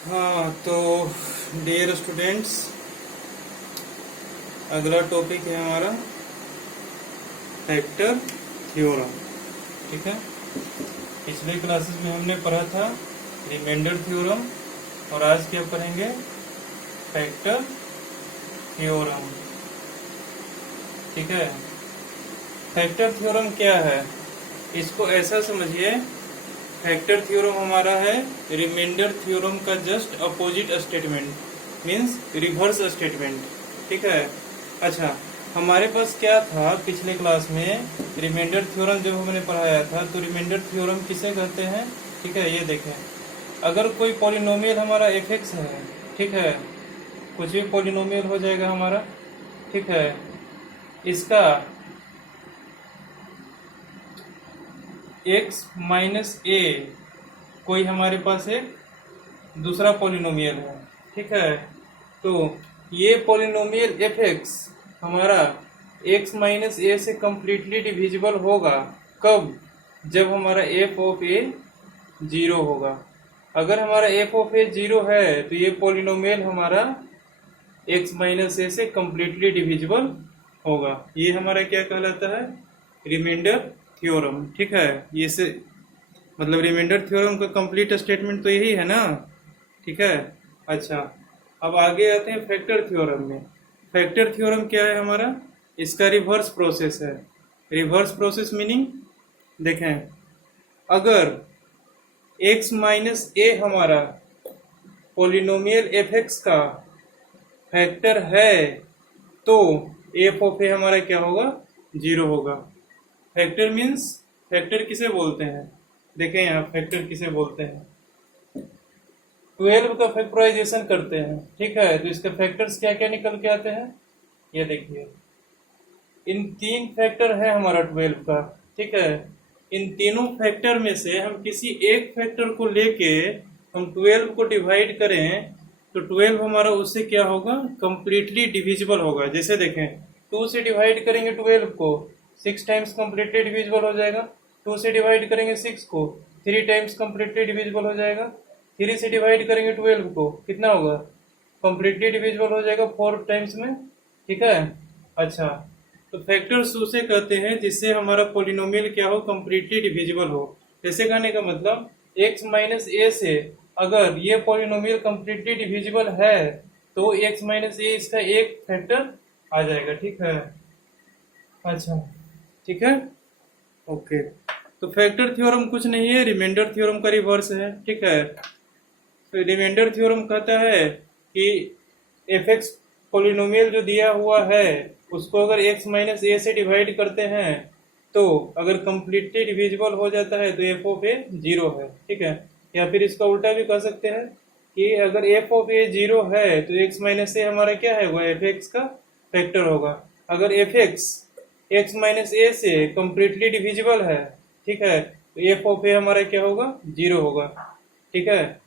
हाँ तो dear students, अगला टॉपिक है हमारा फैक्टर थ्योरम। ठीक है, पिछले क्लासेस में हमने पढ़ा था रिमाइंडर थ्योरम और आज क्या पढ़ेंगे? Factor theorem. ठीक है, फैक्टर थ्योरम क्या है? इसको ऐसा समझिए, फैक्टर थ्योरम हमारा है रिमाइंडर थ्योरम का just opposite statement, means reverse statement. ठीक है, अच्छा हमारे पास क्या था पिछले क्लास में? रिमाइंडर थ्योरम जब हमने पढ़ाया था तो रिमाइंडर थ्योरम किसे कहते हैं? ठीक है, ये देखें, अगर कोई पॉलिनोमियल हमारा एफ एक्स है, ठीक है, कुछ भी पॉलिनोमियल हो जाएगा हमारा, ठीक है, इसका x माइनस ए कोई हमारे पास एक दूसरा पॉलिनोमियल है। ठीक है, तो ये पॉलिनोमियल एफ एक्स हमारा x माइनस ए से कंप्लीटली डिविजिबल होगा कब? जब हमारा एफ ऑफ ए जीरो होगा। अगर हमारा एफ ऑफ ए जीरो है तो ये पॉलिनोमियल हमारा x माइनस ए से कंप्लीटली डिविजिबल होगा। ये हमारा क्या कहलाता है? Remainder theorem. ठीक है, ये से मतलब रिमाइंडर थ्योरम का कंप्लीट स्टेटमेंट तो यही है ना। ठीक है, अच्छा अब आगे आते हैं फैक्टर थ्योरम में। फैक्टर थ्योरम क्या है हमारा? इसका रिवर्स प्रोसेस है। रिवर्स प्रोसेस मीनिंग देखें, अगर x माइनस ए हमारा पॉलिनोमियल एफ एक्स का फैक्टर है तो एफ ऑफ ए हमारा क्या होगा? जीरो होगा। फैक्टर मीन्स, फैक्टर किसे बोलते हैं? देखें यहाँ फैक्टर किसे बोलते हैं? 12 का फैक्टराइजेशन करते हैं। ठीक है, तो इसके फैक्टर्स क्या क्या निकल के आते हैं? ये देखिए, इन तीन फैक्टर है हमारा 12 का। ठीक है, इन तीनों फैक्टर में से हम किसी एक फैक्टर को लेके हम 12 को डिवाइड करें तो 12 हमारा उससे क्या होगा? कंप्लीटली डिविजिबल होगा। जैसे देखें, 2 से डिवाइड करेंगे 12 को, 6 टाइम्स कंप्लीटली डिविजिबल हो जाएगा। 2 से डिवाइड करेंगे 6 को, 3 टाइम्स कंप्लीटली डिविजिबल हो जाएगा। 3 से डिवाइड करेंगे 12 को, कितना होगा? कंप्लीटली डिविजिबल हो जाएगा 4 टाइम्स में। ठीक है, अच्छा तो फैक्टर्स उसे कहते हैं जिससे हमारा पॉलिनोमियल क्या हो? कंप्लीटली डिविजिबल हो। जैसे कहने का मतलब x माइनस ए से अगर ये पॉलिनोमियल कंप्लीटली डिविजिबल है तो x माइनस ए इसका एक फैक्टर आ जाएगा। ठीक है, अच्छा ठीक है, ओके। तो फैक्टर थ्योरम कुछ नहीं है, रिमाइंडर थ्योरम का रिवर्स है। ठीक है, तो रिमाइंडर थ्योरम कहता है कि एफ एक्स पोलिनोमियल जो दिया हुआ है उसको अगर x माइनस ए से डिवाइड करते हैं तो अगर कंप्लीटली डिविजिबल हो जाता है तो एफ ऑफ ए जीरो है। ठीक है, या फिर इसका उल्टा भी कह सकते हैं कि अगर एफ ऑफ ए जीरो है तो x माइनस ए हमारा क्या है? वो एफ एक्स का फैक्टर होगा। अगर एफ एक्स माइनस ए से कंप्लीटली डिविजिबल है, ठीक है, तो एफ ऑफ ए हमारा क्या होगा? जीरो होगा। ठीक है,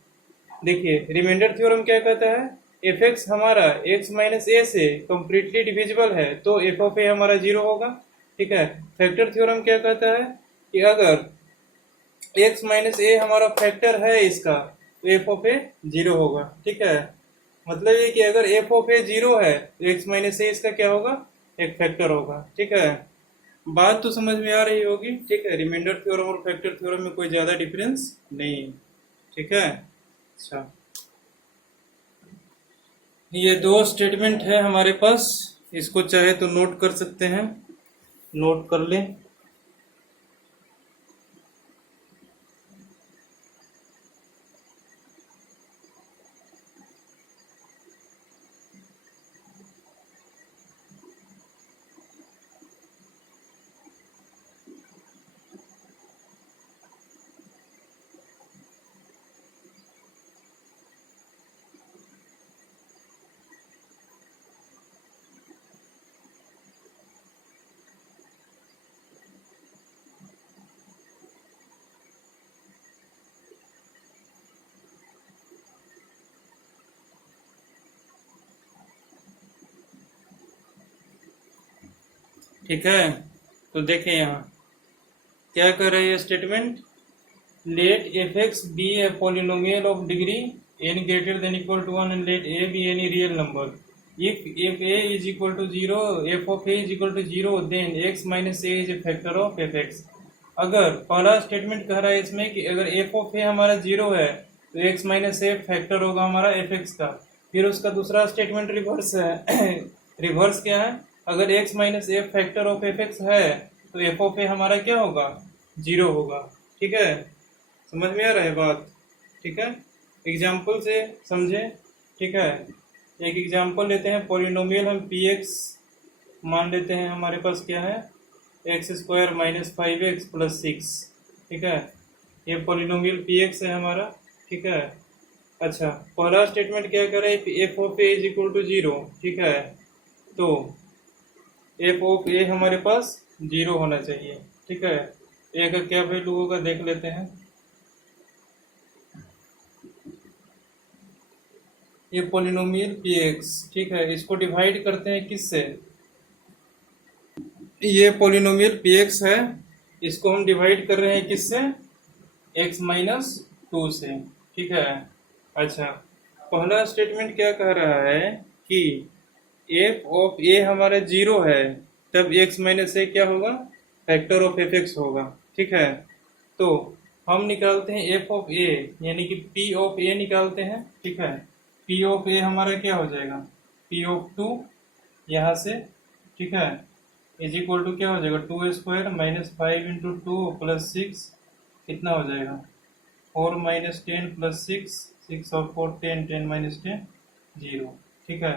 देखिए रिमाइंडर थ्योरम क्या कहता है? एफ एक्स हमारा x माइनस ए से कंप्लीटली डिविजिबल है तो एफ ऑफ ए हमारा जीरो होगा। ठीक है, फैक्टर थ्योरम क्या कहता है कि अगर x माइनस ए हमारा फैक्टर है इसका तो एफ ऑफ ए जीरो होगा। ठीक है, मतलब ये कि अगर एफ ऑफ ए जीरो है तो x माइनस ए इसका क्या होगा? एक फैक्टर होगा। ठीक है, बात तो समझ में आ रही होगी। ठीक है, रिमाइंडर थ्योरम और फैक्टर थ्योरम में कोई ज्यादा डिफरेंस नहीं। ठीक है, अच्छा ये दो स्टेटमेंट है हमारे पास, इसको चाहे तो नोट कर सकते हैं, नोट कर लें। ठीक है, तो देखें यहाँ क्या कर रहे हैं statement? Let f x be a polynomial of degree n greater than equal to 1 and let a be any real number. If a is equal to 0, f of a is equal to 0, then x minus a is a factor of fx. अगर पहला statement कह रहा है इसमें कि अगर f of a हमारा 0 है तो x माइनस a फैक्टर होगा हमारा fx का। फिर उसका दूसरा स्टेटमेंट रिवर्स है रिवर्स क्या है, अगर x minus a factor of fx है तो f of a हमारा क्या होगा, 0 होगा। ठीक है, समझ में आ रहा है बात? ठीक है, एग्जाम्पल से समझे। ठीक है, एक एग्जाम्पल लेते हैं, पॉलिनोमियल हम px मान लेते हैं, हमारे पास क्या है, x square minus 5x plus 6। ठीक है, ये पॉलिनोमियल px है हमारा। ठीक है, अच्छा पहला स्टेटमेंट क्या करे, f of a is equal to 0। ठीक है, तो एफ ऑफ ए हमारे पास 0 होना चाहिए। ठीक है, ए का क्या वैल्यू होगा देख लेते हैं। ये पॉलिनोमियल px, ठीक है, इसको डिवाइड करते हैं किससे, ये पॉलिनोमियल px है, इसको हम डिवाइड कर रहे हैं किससे, x माइनस 2 से। ठीक है, अच्छा पहला स्टेटमेंट क्या कह रहा है कि f ऑफ a हमारा 0 है, तब x माइनस a क्या होगा, फैक्टर ऑफ fx होगा। ठीक है, तो हम निकालते हैं f ऑफ a यानी कि p ऑफ a निकालते हैं। ठीक है, p ऑफ a हमारा क्या हो जाएगा, p ऑफ 2 यहाँ से। ठीक है, इज इक्वल टू क्या हो जाएगा, 2 स्क्वायर माइनस 5 इंटू 2 प्लस 6 कितना हो जाएगा, 4 माइनस 10 प्लस 6, 6 और 4 10, 10 माइनस 10 0। ठीक है,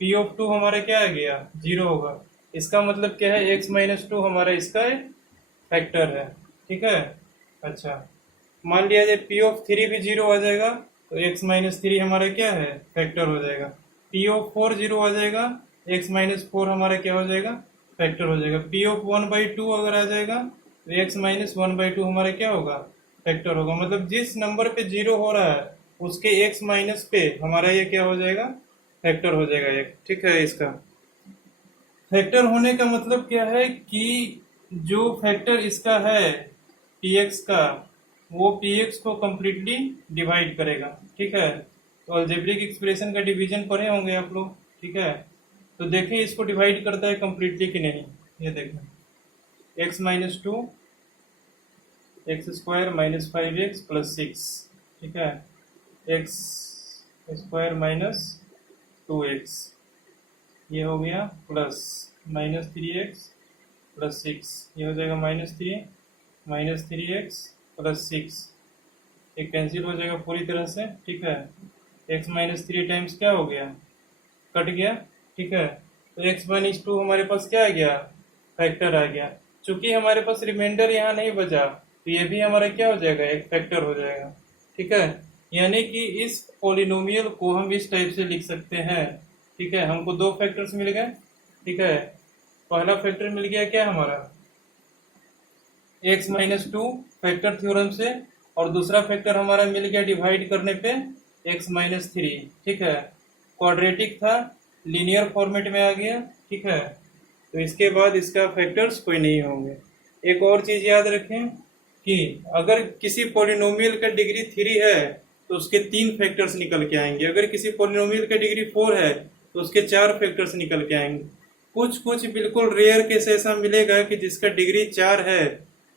p ऑफ 2 हमारा क्या आ गया, 0 होगा। इसका मतलब क्या है, x माइनस 2 हमारा इसका एक फैक्टर है। ठीक है, अच्छा मान लिया जाए p ऑफ 3 भी 0 आ जाएगा तो x माइनस 3 हमारा क्या है, फैक्टर हो जाएगा। p ऑफ 4 0 आ जाएगा, x माइनस 4 हमारा क्या हो जाएगा, फैक्टर हो जाएगा। p ऑफ 1/2 अगर आ जाएगा तो x माइनस 1/2 हमारा क्या होगा, फैक्टर होगा। मतलब जिस नंबर पे 0 हो रहा है उसके x माइनस पे हमारा ये क्या हो जाएगा, फैक्टर हो जाएगा एक। ठीक है, इसका फैक्टर होने का मतलब क्या है कि जो फैक्टर इसका है px का, वो px को कंप्लीटली डिवाइड करेगा। ठीक है, तो अलजेब्रिक एक्सप्रेशन का डिवीजन पढ़े होंगे आप लोग। ठीक है, तो देखें इसको डिवाइड करता है कंप्लीटली कि नहीं, ये देखें, x minus 2 x square minus 5x plus 6। ठीक है, एक्स स्क्वायर माइनस 2x, ये हो गया प्लस माइनस 3x प्लस 6, ये हो जाएगा माइनस 3x प्लस 6, ये कैंसिल हो जाएगा पूरी तरह से। ठीक है, x माइनस 3 टाइम्स क्या हो गया, कट गया। ठीक है, तो x माइनस 2 हमारे पास क्या आ गया, फैक्टर आ गया। चूंकि हमारे पास रिमाइंडर यहाँ नहीं बचा तो ये भी हमारा क्या हो जाएगा, एक फैक्टर हो जाएगा। ठीक है, यानी कि इस पॉलिनोमियल को हम इस टाइप से लिख सकते हैं। ठीक है, हमको दो फैक्टर्स मिल गए। ठीक है, पहला फैक्टर मिल गया क्या हमारा, x माइनस 2 फैक्टर थ्योरम से, और दूसरा फैक्टर हमारा मिल गया डिवाइड करने पे x माइनस 3। ठीक है, क्वाड्रेटिक था, लीनियर फॉर्मेट में आ गया। ठीक है, तो इसके बाद इसका फैक्टर्स कोई नहीं होंगे। एक और चीज याद रखें कि अगर किसी पॉलिनोमियल का डिग्री 3 है तो उसके 3 फैक्टर्स निकल के आएंगे, अगर किसी पॉलिनोमियल का डिग्री 4 है तो उसके 4 फैक्टर्स निकल के आएंगे। कुछ बिल्कुल रेयर केस ऐसा मिलेगा कि जिसका डिग्री 4 है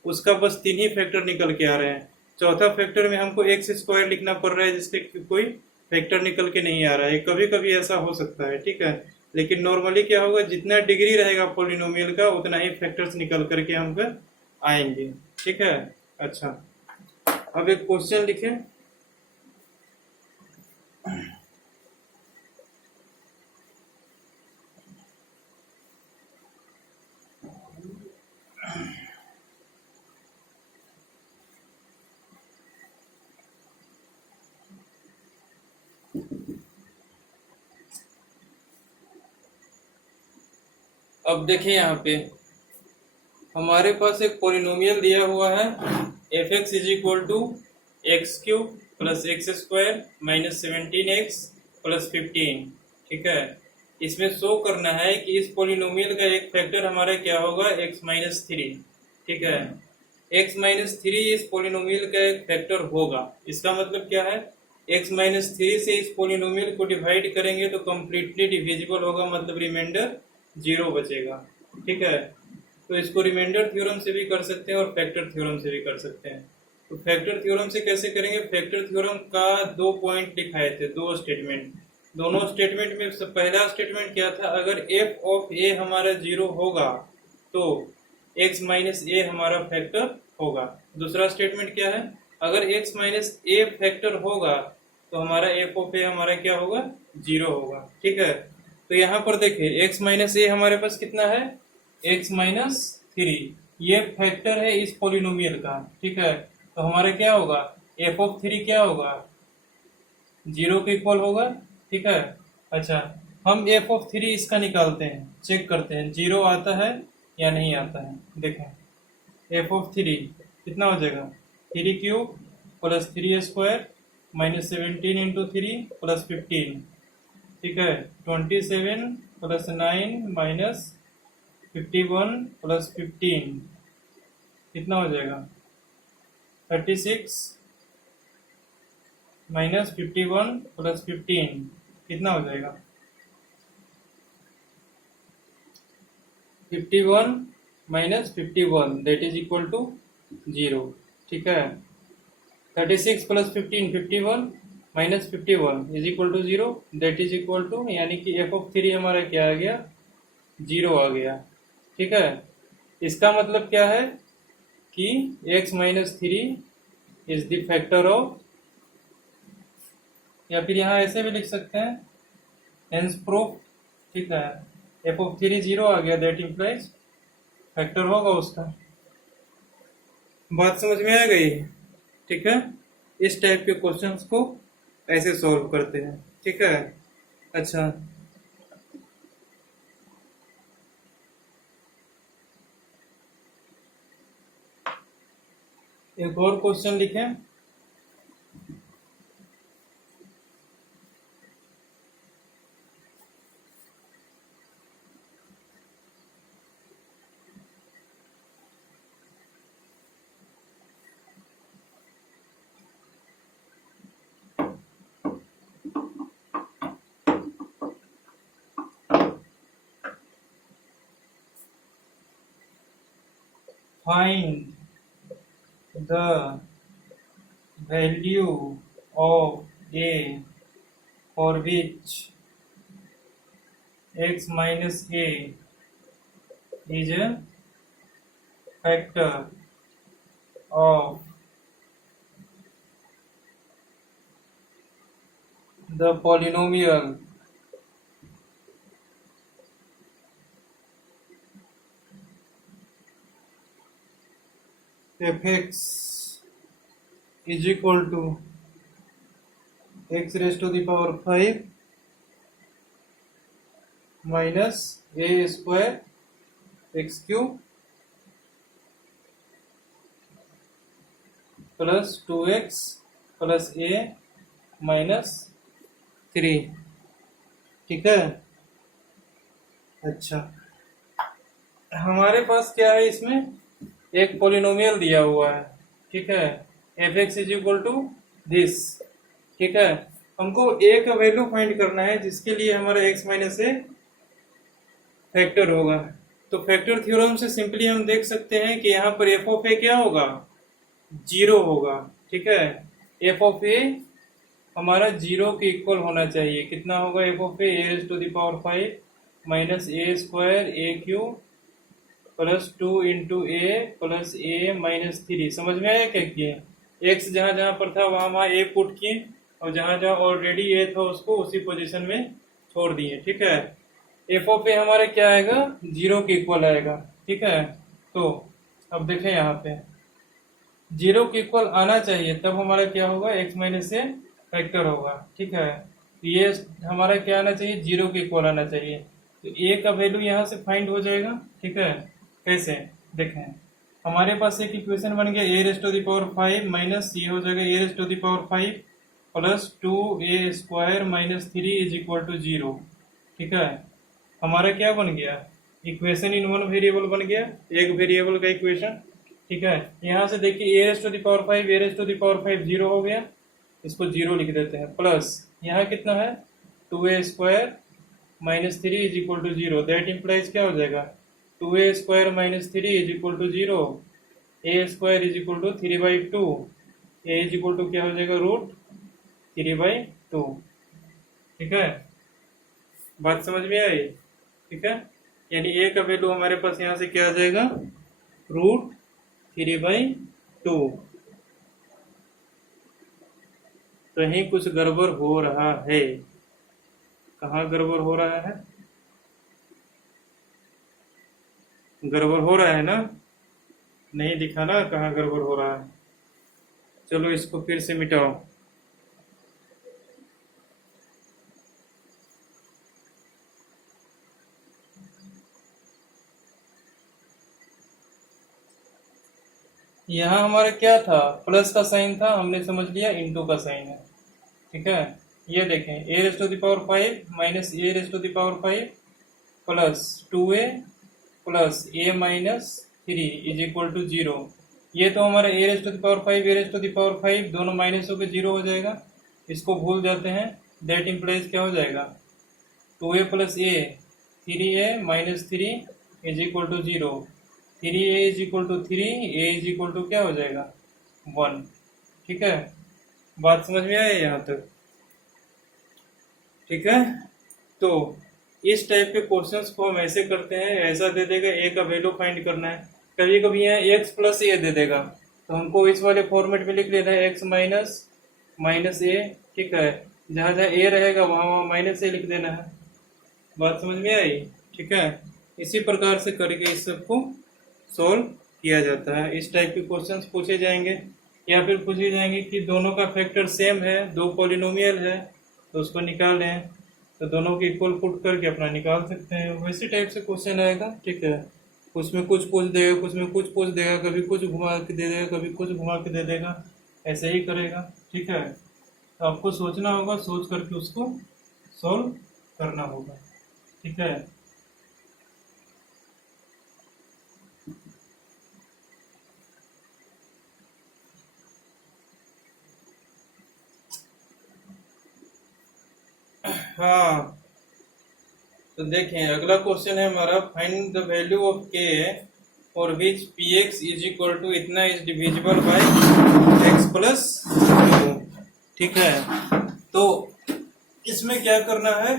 उसका बस 3 ही फैक्टर निकल के आ रहे हैं, चौथा फैक्टर में हमको एक्स स्क्वायर लिखना पड़ रहा है जिसके कोई फैक्टर निकल के नहीं आ रहा है। कभी कभी ऐसा हो सकता है। ठीक है, लेकिन नॉर्मली क्या होगा, जितना डिग्री रहेगा पॉलिनोमियल का उतना ही फैक्टर्स निकल करके हम पर आएंगे। ठीक है, अच्छा अब एक क्वेश्चन लिखें। अब देखिए यहाँ पे हमारे पास एक पॉलिनोमियल दिया हुआ है f x is equal to x cube plus x square minus 17x plus 15। ठीक है, इसमें शो करना है कि इस पॉलिनोमियल का एक फैक्टर हमारा क्या होगा, x माइनस 3। ठीक है, x माइनस 3 इस पॉलिनोमियल का एक फैक्टर होगा। इसका मतलब क्या है, x माइनस थ्री से इस पोलिनोमियल को डिवाइड करेंगे तो कम्प्लीटली डिविजिबल होगा, मतलब रिमाइंडर 0 बचेगा। ठीक है, तो इसको रिमाइंडर थ्योरम से भी कर सकते हैं और फैक्टर थ्योरम से भी कर सकते हैं। तो फैक्टर थ्योरम से कैसे करेंगे? फैक्टर थ्योरम का 2 पॉइंट दिखाए थे, 2 स्टेटमेंट। दोनों स्टेटमेंट में पहला स्टेटमेंट क्या था? अगर f ऑफ a हमारा 0 होगा तो x माइनस a हमारा फैक्टर होगा। दूसरा स्टेटमेंट क्या है? अगर x माइनस a फैक्टर होगा तो हमारा f ऑफ a हमारा क्या होगा? 0 होगा। ठीक है, तो यहाँ पर देखिए x माइनस a हमारे पास कितना है? x माइनस थ्री, ये फैक्टर है इस पोलिनोमियल का। ठीक है, तो हमारा क्या होगा? f ऑफ थ्री क्या होगा? 0 के इक्वल होगा। ठीक है, अच्छा, हम f ऑफ थ्री इसका निकालते हैं, चेक करते हैं 0 आता है या नहीं आता है। देखें f ऑफ थ्री कितना हो जाएगा? 3 cube plus 3 square minus 17 into 3 plus 15। ठीक है, 27 प्लस 9 माइनस 51 प्लस 15 कितना हो जाएगा? 36 माइनस 51 प्लस 15 कितना हो जाएगा? 51 minus 51 that is equal to 0। ठीक है, 36 plus 15 51 minus 51 is equal to 0 that is equal to, यानी कि f ऑफ थ्री हमारा क्या आ गया? 0 आ गया। ठीक है, इसका मतलब क्या है कि x minus three is the factor of, या फिर यहाँ ऐसे भी लिख सकते हैं हेंस प्रूफ। ठीक है, f ऑफ थ्री 0 आ गया, दैट इम्प्लाइज फैक्टर होगा उसका। बात समझ में आ गई? ठीक है, इस टाइप के क्वेश्चंस को ऐसे सॉल्व करते हैं। ठीक है, अच्छा, एक और क्वेश्चन लिखें। Find the value of a for which x minus a is a factor of the polynomial fx is equal to x raised to the power 5 minus a square x cube plus 2x plus a minus 3। ठीक है, अच्छा, हमारे पास क्या है? इसमें एक polynomial दिया हुआ है। ठीक है, f x is equal to this. ठीक है, हमको ए का वैल्यू फाइंड करना है जिसके लिए हमारा एक्स माइनस ए फैक्टर होगा। तो फैक्टर थ्योरम से सिंपली हम देख सकते हैं कि यहाँ पर एफ ऑफ ए क्या होगा? 0 होगा। ठीक है, एफ ऑफ ए हमारा 0 के इक्वल होना चाहिए। कितना होगा f of a? Raise to the power 5 minus a square a cube plus 2 into a plus a minus 3। समझ में आया क्या किए? एक्स जहाँ जहाँ पर था वहाँ वहाँ ए पुट किए और जहाँ जहाँ ऑलरेडी ए था उसको उसी पोजीशन में छोड़ दिए। ठीक है, एफ ऑफ ए हमारा क्या आएगा? 0 के इक्वल आएगा। ठीक है, तो अब देखें यहाँ पे 0 के इक्वल आना चाहिए, तब हमारा क्या होगा? एक्स माइनस ए फैक्टर होगा। ठीक है, तो ये हमारा क्या आना चाहिए? 0 के इक्वल आना चाहिए। तो ए का वैल्यू यहाँ से फाइंड हो जाएगा। ठीक है, कैसे? देखें, हमारे पास एक इक्वेशन बन गया a raise to the power 5 minus ये हो जाएगा a raise to the power 5 plus 2a square minus 3 is equal to 0। ठीक है, हमारा क्या बन गया? इक्वेशन इन वन वेरिएबल बन गया, एक वेरिएबल का इक्वेशन। ठीक है, यहाँ से देखिए a raise to the power 5 a raise to the power 5 0 हो गया। इसको 0 लिख देते हैं, प्लस यहाँ कितना है 2a² minus 3 is equal to 0। That implies क्या हो जाएगा 2a² minus 3 is equal to 0, a² is equal to 3/2, a is equal to क्या हो जाएगा √3/2। ठीक है, बात समझ में आई? ठीक है, यानी a का वैल्यू हमारे पास यहाँ से क्या आ जाएगा √3/2। कहीं कुछ गड़बड़ हो रहा है? कहाँ गड़बड़ हो रहा है? गड़बड़ हो रहा है ना? नहीं दिखा ना कहाँ गड़बड़ हो रहा है? चलो इसको फिर से मिटाओ। यहाँ हमारा क्या था, प्लस का साइन था, हमने समझ लिया इनटू का साइन है। ठीक है, ये देखें a⁵ minus a⁵ plus 2a plus a minus 3 is equal to 0। ये तो हमारा a⁵ दोनों माइनस होकर 0 हो जाएगा, इसको भूल जाते हैं। दैट इम्प्लाइज क्या हो जाएगा 2a plus a 3a minus 3 is equal to 0, 3a is equal to 3, a is equal to क्या हो जाएगा 1। ठीक है, बात समझ में आई यहाँ तक? ठीक है, तो इस टाइप के क्वेश्चंस को हम ऐसे करते हैं, ऐसा दे देगा a का वैल्यू फाइंड करना है, कभी कभी यहाँ x प्लस a दे देगा तो हमको इस वाले फॉर्मेट में लिख लेना है x माइनस a। ठीक है, जहाँ जहाँ a रहेगा वहाँ वहाँ माइनस a लिख देना है। बात समझ में आई? ठीक है, इसी प्रकार से करके इस सबको सोल्व किया जाता है। इस टाइप के क्वेश्चंस पूछे जाएंगे, या फिर पूछे जाएंगे कि दोनों का फैक्टर सेम है, दो पॉलिनोमियल है तो उसको निकालें, तो दोनों के इक्वल पुट करके अपना निकाल सकते हैं। वैसे टाइप से क्वेश्चन आएगा। ठीक है, उसमें कुछ पूछ देगा, कुछ में कुछ पूछ देगा, कभी कुछ घुमा के दे देगा, कभी कुछ घुमा के दे देगा, ऐसे ही करेगा। ठीक है, तो आपको सोचना होगा, सोच करके उसको सोल्व करना होगा। ठीक है, हाँ तो देखें अगला क्वेश्चन है हमारा, find the value of k और which p x is equal to इतना is divisible by x plus 2। ठीक है, तो इसमें क्या करना है,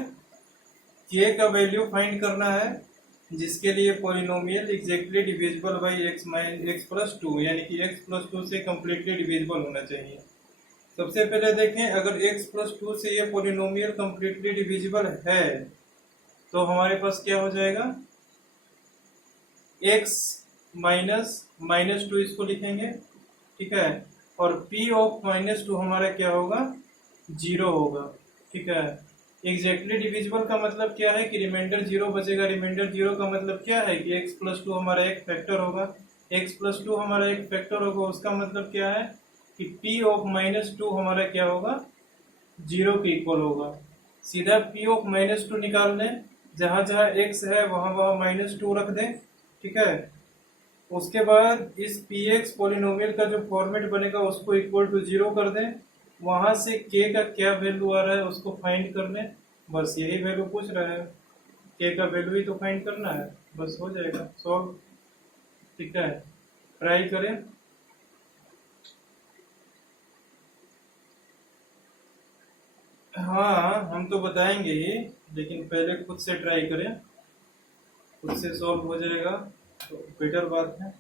के का वैल्यू फाइंड करना है जिसके लिए polynomial exactly divisible by x plus 2, यानी कि एक्स प्लस 2 से कम्प्लीटली डिविजिबल होना चाहिए। सबसे पहले देखें, अगर x प्लस 2 से ये पॉलिनोमियल कम्प्लीटली डिविजिबल है तो हमारे पास क्या हो जाएगा x -2 इसको लिखेंगे। ठीक है, और p ऑफ -2 हमारा क्या होगा 0 होगा। ठीक है, एग्जैक्टली डिविजिबल का मतलब क्या है कि रिमाइंडर 0 बचेगा। रिमाइंडर 0 का मतलब क्या है कि x प्लस 2 हमारा एक फैक्टर होगा। x प्लस 2 हमारा एक फैक्टर होगा, उसका मतलब क्या है कि p ऑफ -2 हमारा क्या होगा 0 के इक्वल होगा। सीधा p ऑफ -2 निकाल लें, जहां जहां x है वहां वहां -2 रख दें। ठीक है, उसके बाद इस px पॉलिनोमियल का जो फॉर्मेट बनेगा उसको इक्वल टू 0 कर दें, वहां से k का क्या वैल्यू आ रहा है उसको फाइंड कर लें। बस यही वैल्यू पूछ रहा है, k का वैल्यू ही तो फाइंड करना है, बस हो जाएगा सॉल्व। ठीक है, ट्राई करें। हाँ हम तो बताएंगे ही, लेकिन पहले खुद से ट्राई करें, खुद से सॉल्व हो जाएगा तो बेटर बात है।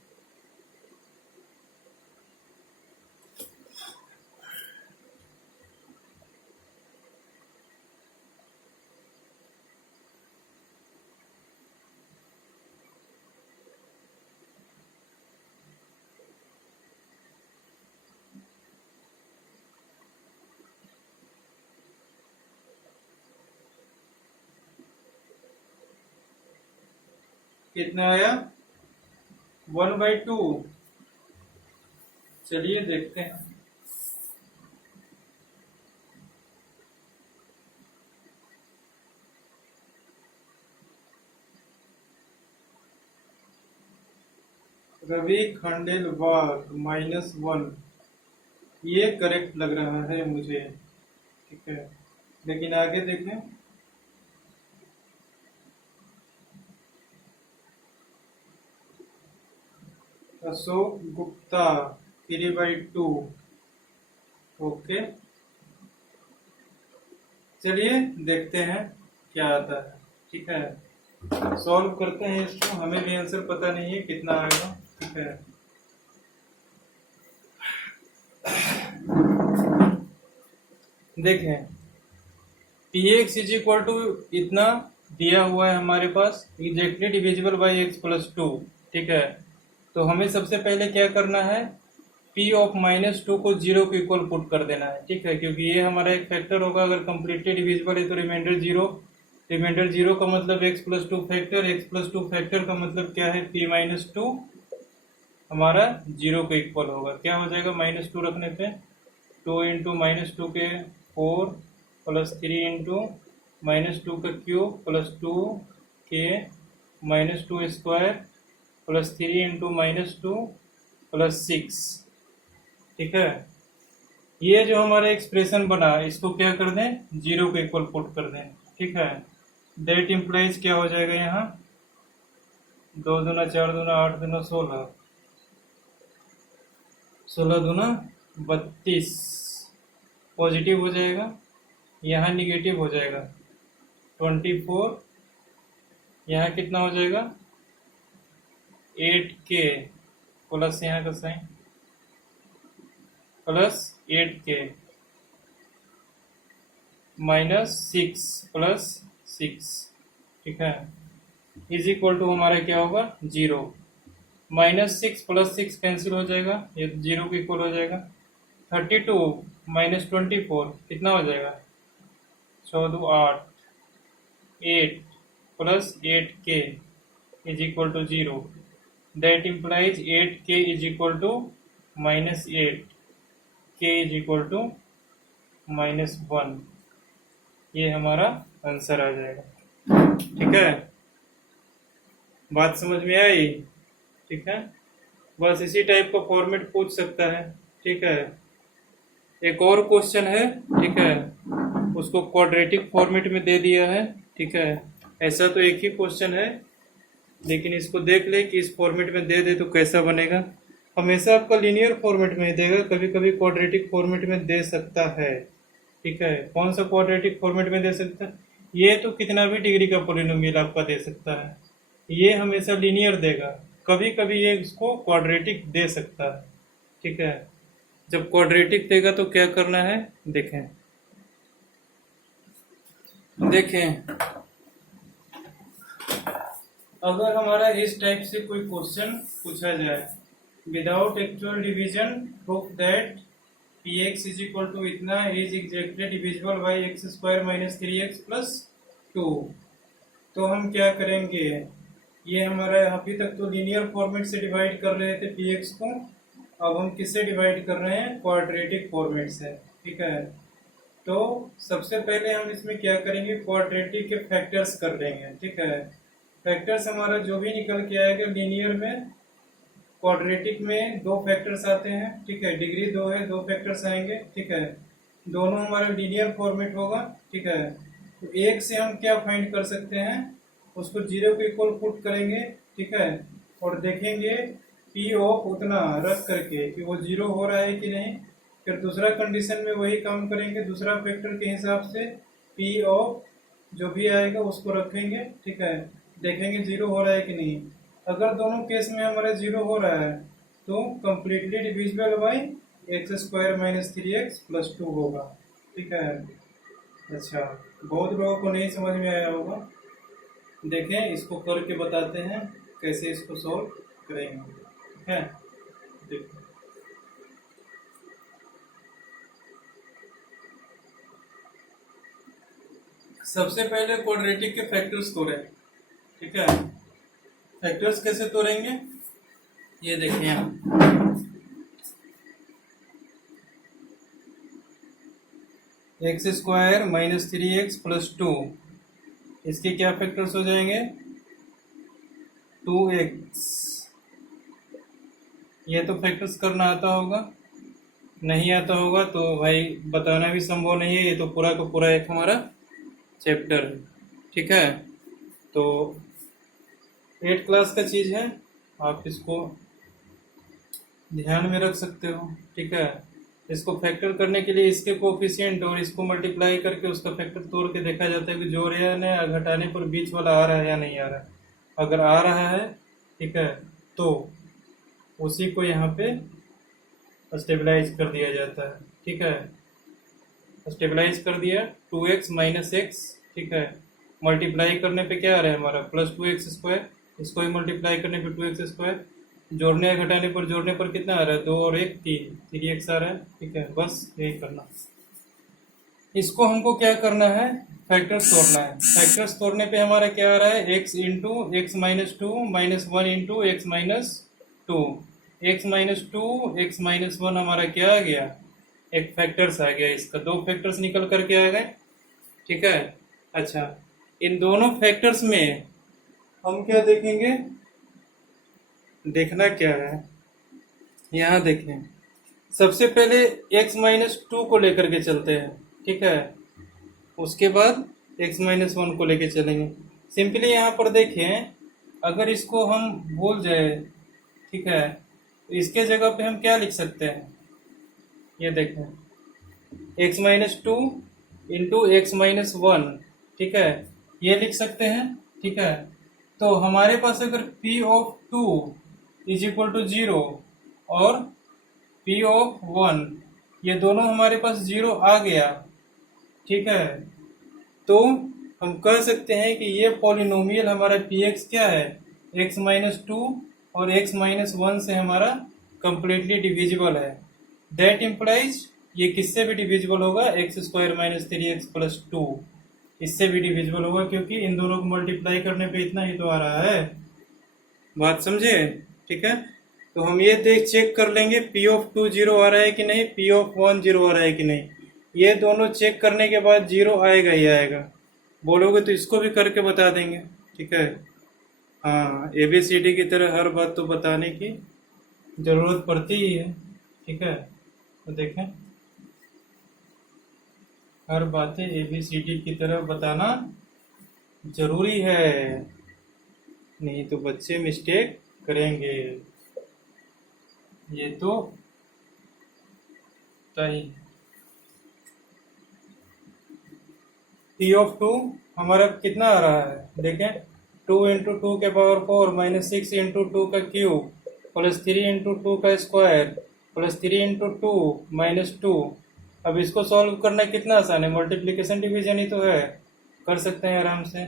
कितना आया 1/2। चलिए देखते हैं। रवि खंडेलवाल -1 ये करेक्ट लग रहा है मुझे, ठीक है। लेकिन आगे देखें, अशोक गुप्ता 3/2, ओके। चलिए देखते हैं क्या आता है, ठीक है। सॉल्व करते हैं इसको, हमें भी आंसर पता नहीं है कितना आएगा, ठीक है। देखें, px इज इक्वल टू इतना दिया हुआ है हमारे पास, exactly divisible by x plus two, ठीक है। तो हमें सबसे पहले क्या करना है, p ऑफ -2 को 0 के इक्वल पुट कर देना है, ठीक है। क्योंकि ये हमारा एक फैक्टर होगा, अगर कम्प्लीटली डिविजिबल है तो रिमाइंडर 0, रिमाइंडर 0 का मतलब x plus 2 factor, x plus 2 factor का मतलब क्या है, p-2 हमारा 0 के इक्वल होगा। क्या हो जाएगा, -2 रखने पे 2 इंटू -2 के 4 प्लस 3 इंटू -2 का क्यूब प्लस 2 के -2 स्क्वायर प्लस 3 इंटू -2 प्लस 6, ठीक है। ये जो हमारा एक्सप्रेशन बना इसको क्या कर दें, 0 के इक्वल पुट कर दें, ठीक है। दैट इम्प्लाइज क्या हो जाएगा, यहाँ 2 दूना 4 दूना 8 दूना 16, 16 दूना 32 पॉजिटिव हो जाएगा, यहाँ निगेटिव हो जाएगा 24, यहाँ कितना हो जाएगा 8k प्लस यहाँ का साइन प्लस 8k -6 प्लस 6, ठीक है, इज इक्वल टू हमारा क्या होगा 0। -6 प्लस 6 कैंसिल हो जाएगा, ये 0 के इक्वल हो जाएगा। 32 -24 कितना हो जाएगा, 14 8, 8 plus 8k is equal to 0। That implies 8k is equal to -8, k is equal to -1। ये हमारा आंसर आ जाएगा, ठीक है। बात समझ में आई, ठीक है। बस इसी टाइप का फॉर्मेट पूछ सकता है, ठीक है। एक और क्वेश्चन है, ठीक है, उसको क्वाड्रेटिक फॉर्मेट में दे दिया है, ठीक है। ऐसा तो एक ही क्वेश्चन है, लेकिन इसको देख ले कि इस फॉर्मेट में दे दे तो कैसा बनेगा। हमेशा आपका लीनियर फॉर्मेट में ही देगा, कभी कभी क्वाड्रेटिक फॉर्मेट में दे सकता है, ठीक है। कौन सा क्वाड्रेटिक फॉर्मेट में दे सकता है, ये तो कितना भी डिग्री का पोलिनोमियल आपका दे सकता है, ये हमेशा लीनियर देगा, कभी कभी ये इसको क्वाड्रेटिक दे सकता है, ठीक है। जब क्वाड्रेटिक देगा तो क्या करना है, देखें देखें अगर हमारा इस टाइप से कोई क्वेश्चन पूछा जाए, without actual division proof that px is equal to इतना is exactly divisible by x square minus 3x plus 2, तो हम क्या करेंगे, ये हमारा अभी तक तो लीनियर फॉर्मेट से डिवाइड कर रहे थे px को, अब हम किससे डिवाइड कर रहे हैं, क्वाड्रेटिक फॉर्मेट से, ठीक है। तो सबसे पहले हम इसमें क्या करेंगे, क्वाड्रेटिक के फैक्टर्स कर लेंगे, ठीक है। फैक्टर्स हमारा जो भी निकल के आएगा लीनियर में, क्वाड्रेटिक में 2 फैक्टर्स आते हैं, ठीक है, डिग्री 2 है, 2 फैक्टर्स आएंगे, ठीक है। दोनों हमारा लीनियर फॉर्मेट होगा, ठीक है। तो एक से हम क्या फाइंड कर सकते हैं, उसको 0 के इक्वल पुट करेंगे, ठीक है, और देखेंगे p ऑफ उतना रख करके कि वो 0 हो रहा है कि नहीं। फिर दूसरा कंडीशन में वही काम करेंगे, दूसरा फैक्टर के हिसाब से p ऑफ जो भी आएगा उसको रखेंगे, ठीक है, देखेंगे 0 हो रहा है कि नहीं। अगर दोनों केस में हमारा 0 हो रहा है तो completely divisible by x square minus 3x plus 2 होगा, ठीक है। अच्छा, बहुत लोगों को नहीं समझ में आया होगा, देखें इसको करके बताते हैं कैसे इसको सॉल्व करेंगे, ठीक है। देखो सबसे पहले क्वाड्रेटिक के फैक्टर्स तोड़े, ठीक है। फैक्टर्स कैसे तोड़ेंगे, ये देखिए यहाँ x square minus 3x plus 2, इसके क्या फैक्टर्स हो जाएंगे, 2x, ये तो फैक्टर्स करना आता होगा, नहीं आता होगा तो भाई बताना भी संभव नहीं है, ये तो पूरा का पूरा एक हमारा चैप्टर है। ठीक है, तो 8 क्लास का चीज है, आप इसको ध्यान में रख सकते हो। ठीक है, इसको फैक्टर करने के लिए इसके कोफिशिएंट और इसको मल्टीप्लाई करके उसका फैक्टर तोड़ के देखा जाता है कि जोड़ने या घटाने पर बीच वाला आ रहा है या नहीं आ रहा है। अगर आ रहा है, ठीक है, तो उसी को यहाँ पे स्टेबलाइज कर दिया जाता है। ठीक है, स्टेबलाइज कर दिया 2x माइनस एक्स। ठीक है, मल्टीप्लाई करने पे क्या आ रहा है हमारा प्लस 2x², इसको ही मल्टीप्लाई करने पे 2x², जोड़ने या घटाने पर जोड़ने पर कितना आ रहा है 2 और 1 3x आ रहा है। ठीक है, बस यही करना। इसको हमको क्या करना है, फैक्टर्स तोड़ना है। फैक्टर्स तोड़ने पे हमारा क्या आ रहा है x into x minus two minus one into x minus two. X minus two x minus one हमारा क्या आ गया, एक फैक्टर्स आ गया, इसका 2 फैक्टर्स निकल करके आ गए। ठीक है, अच्छा, इन दोनों फैक्टर्स में हम क्या देखेंगे, देखना क्या है, यहाँ देखें। सबसे पहले x माइनस टू को लेकर के चलते हैं। ठीक है, उसके बाद x माइनस वन को लेकर चलेंगे। सिंपली यहाँ पर देखें, अगर इसको हम भूल जाए, ठीक है, तो इसके जगह पे हम क्या लिख सकते हैं, ये देखें, x minus two into x minus one. ठीक है, ये लिख सकते हैं। ठीक है, तो हमारे पास अगर p of two is equal to 0 और p ऑफ 1, ये दोनों हमारे पास 0 आ गया। ठीक है, तो हम कह सकते हैं कि ये पॉलिनोमियल हमारा px क्या है, x माइनस टू और x माइनस वन से हमारा कंप्लीटली डिविजिबल है। दैट इम्प्लाइज ये किससे भी डिविजिबल होगा, x² माइनस 3x प्लस 2, इससे भी डिविजिबल होगा, क्योंकि इन दोनों को मल्टीप्लाई करने पे इतना ही तो आ रहा है। बात समझे। ठीक है, तो हम ये देख चेक कर लेंगे p ऑफ 2 0 आ रहा है कि नहीं, p ऑफ 1 0 आ रहा है कि नहीं। ये दोनों चेक करने के बाद 0 आएगा ही आएगा। बोलोगे तो इसको भी करके बता देंगे। ठीक है, हाँ, ABCD की तरह हर बात तो बताने की जरूरत पड़ती ही है। ठीक है, तो देखें, हर बातें ABCD की तरह बताना जरूरी है, नहीं तो बच्चे मिस्टेक करेंगे। ये तो सही। p ऑफ 2 हमारा कितना आ रहा है, देखें, 2 इंटू टू के पावर 4 माइनस 6 इंटू टू का क्यूब प्लस 3 इंटू टू का square plus 3 into two minus 2। अब इसको सॉल्व करना कितना आसान है, मल्टीप्लिकेशन डिवीजन ही तो है, कर सकते हैं आराम से।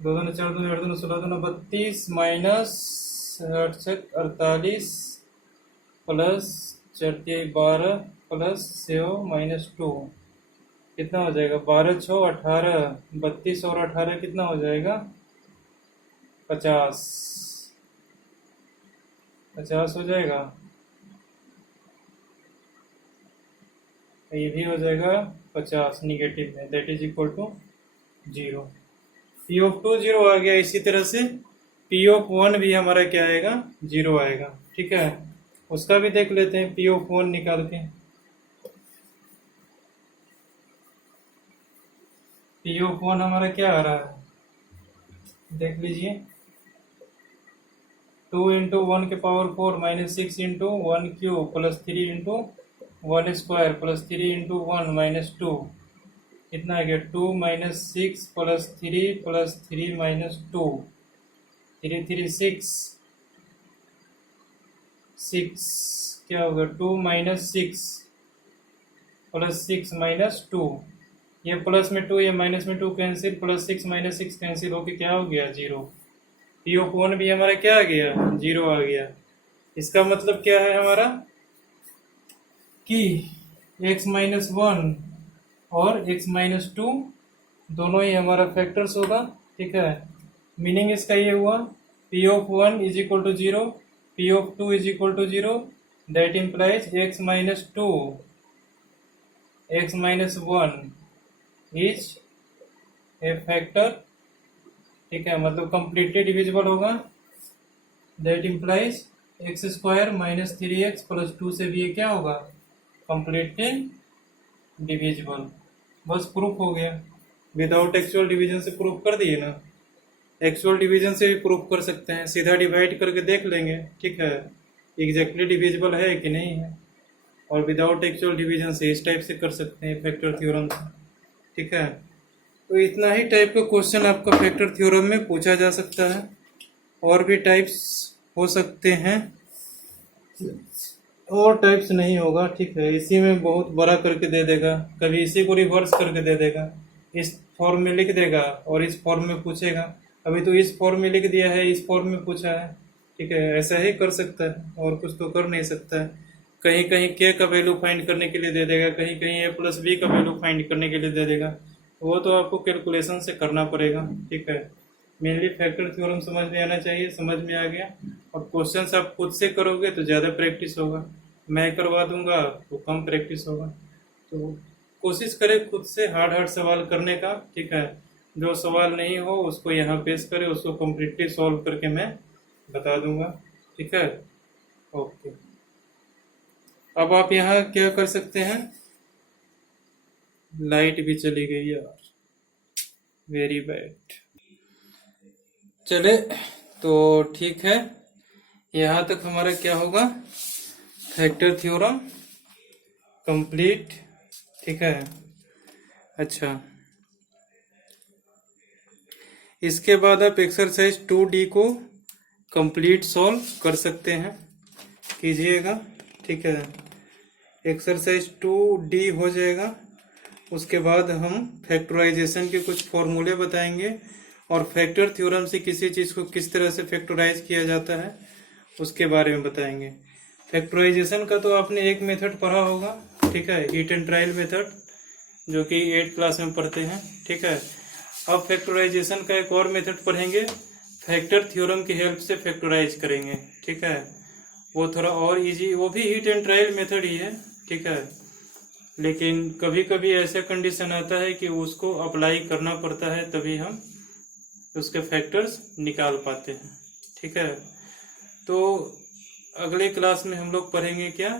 2 2 4 2 8 2 16 2 32 माइनस 48 प्लस 4 12 प्लस 7 माइनस 2 कितना हो जाएगा, 12 6 18, 32 और 18 कितना हो जाएगा, 50 हो जाएगा। ये भी हो जाएगा 50 निगेटिव में, that is equal to 0। p of 2 0 आ गया। इसी तरह से p ऑफ 1 भी हमारा क्या आएगा, 0 आएगा। ठीक है, उसका भी देख लेते हैं, p ऑफ 1 निकाल के। p ऑफ 1 हमारा क्या आ रहा है, देख लीजिए, 2 इंटू वन के power 4 minus 6 into one cube plus 3 into one square plus 3 into one minus 2 कितना आ गया, 2 माइनस 6 प्लस 3 माइनस 2, 3 3 6 क्या होगा, 2 माइनस 6 प्लस 6 माइनस 2, ये प्लस में 2 ये माइनस में 2 कैंसिल, प्लस 6 माइनस 6 कैंसिल होके क्या हो गया, 0। p ऑफ 1 भी हमारा क्या आ गया, 0 आ गया। इसका मतलब क्या है हमारा कि x माइनस 1 और x माइनस 2 दोनों ही हमारा फैक्टर्स होगा। ठीक है, मीनिंग इसका ये हुआ, p of 1 is equal to 0, p of 2 is equal to 0, that implies x minus 2 x minus 1 is a factor. ठीक है, मतलब कंप्लीटली डिविजिबल होगा, that implies x square minus 3x plus 2 से भी ये क्या होगा, कंप्लीटली डिविजिबल। बस प्रूफ हो गया, विदाउट एक्चुअल डिवीजन से प्रूफ कर दिए ना। एक्चुअल डिवीजन से भी प्रूफ कर सकते हैं, सीधा डिवाइड करके देख लेंगे, ठीक है, एग्जैक्टली डिविजिबल है कि नहीं है। और विदाउट एक्चुअल डिवीजन से इस टाइप से कर सकते हैं फैक्टर थ्योरम से, ठीक है। तो इतना ही टाइप का क्वेश्चन आपका फैक्टर थ्योरम में पूछा जा सकता है, और भी टाइप्स हो सकते हैं, और टाइप्स नहीं होगा, ठीक है। इसी में बहुत बड़ा करके दे देगा, कभी इसी को रिवर्स करके दे देगा, इस फॉर्म में लिख देगा और इस फॉर्म में पूछेगा। अभी तो इस फॉर्म में लिख दिया है, इस फॉर्म में पूछा है, ठीक है। ऐसा ही कर सकता है, और कुछ तो कर नहीं सकता है। कहीं कहीं के का वैल्यू फाइंड करने के लिए दे देगा, कहीं कहीं ए प्लस बी का वैल्यू फाइंड करने के लिए दे देगा, वो तो आपको कैलकुलेशन से करना पड़ेगा, ठीक है। मेनली फैक्टर थ्योरम समझ में आना चाहिए, समझ में आ गया। और क्वेश्चंस आप खुद से करोगे तो ज़्यादा प्रैक्टिस होगा, मैं करवा दूंगा तो कम प्रैक्टिस होगा। तो कोशिश करें खुद से हार्ड हार्ड सवाल करने का, ठीक है। जो सवाल नहीं हो उसको यहाँ पेश करें, उसको कम्प्लीटली सॉल्व करके मैं बता दूंगा, ठीक है। ओके, अब आप यहाँ क्या कर सकते हैं, लाइट भी चली गई यार, वेरी बैड। चले तो ठीक है, यहाँ तक हमारा क्या होगा, फैक्टर थ्योरम कंप्लीट, ठीक है। अच्छा, इसके बाद आप एक्सरसाइज 2D को कंप्लीट सॉल्व कर सकते हैं, कीजिएगा, ठीक है। एक्सरसाइज 2D हो जाएगा, उसके बाद हम फैक्टराइजेशन के कुछ फॉर्मूले बताएंगे, और फैक्टर थ्योरम से किसी चीज़ को किस तरह से फैक्टराइज किया जाता है उसके बारे में बताएंगे। फैक्टराइजेशन का तो आपने एक मेथड पढ़ा होगा, ठीक है, हीट एंड ट्रायल मेथड, जो कि 8th क्लास में पढ़ते हैं, ठीक है। अब फैक्टराइजेशन का एक और मेथड पढ़ेंगे, फैक्टर थ्योरम की हेल्प से फैक्टराइज करेंगे, ठीक है। वो थोड़ा और इजी, वो भी हीट एंड ट्रायल मेथड ही है, ठीक है। लेकिन कभी कभी ऐसा कंडीशन आता है कि उसको अप्लाई करना पड़ता है, तभी हम उसके फैक्टर्स निकाल पाते हैं, ठीक है। तो अगले क्लास में हम लोग पढ़ेंगे क्या,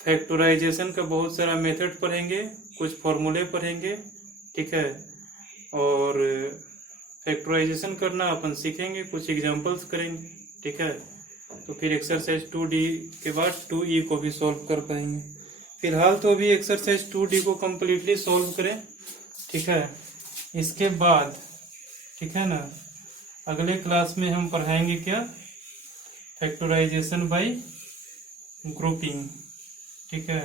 फैक्टराइजेशन का बहुत सारा मेथड पढ़ेंगे, कुछ फॉर्मूले पढ़ेंगे, ठीक है। और फैक्टराइजेशन करना अपन सीखेंगे, कुछ एग्जांपल्स करेंगे, ठीक है। तो फिर एक्सरसाइज 2D के बाद 2E को भी सॉल्व कर पाएंगे। फिलहाल तो अभी एक्सरसाइज 2D को कम्प्लीटली सॉल्व करें, ठीक है। इसके बाद, ठीक है ना, अगले क्लास में हम पढ़ाएंगे क्या, फैक्टराइजेशन बाय ग्रुपिंग, ठीक है।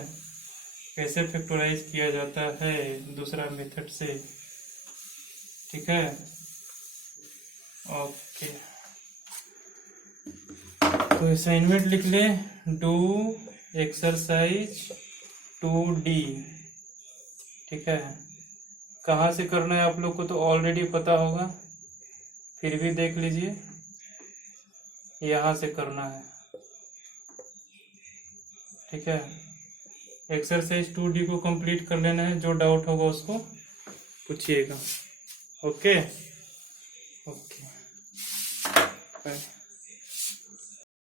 कैसे फैक्टराइज किया जाता है दूसरा मेथड से, ठीक है। ओके, तो असाइनमेंट लिख ले, डू एक्सरसाइज 2D, ठीक है। कहाँ से करना है आप लोग को तो ऑलरेडी पता होगा, फिर भी देख लीजिए, यहाँ से करना है, ठीक है। एक्सरसाइज 2D को कंप्लीट कर लेना है, जो डाउट होगा उसको पूछिएगा, ओके ओके, बाय।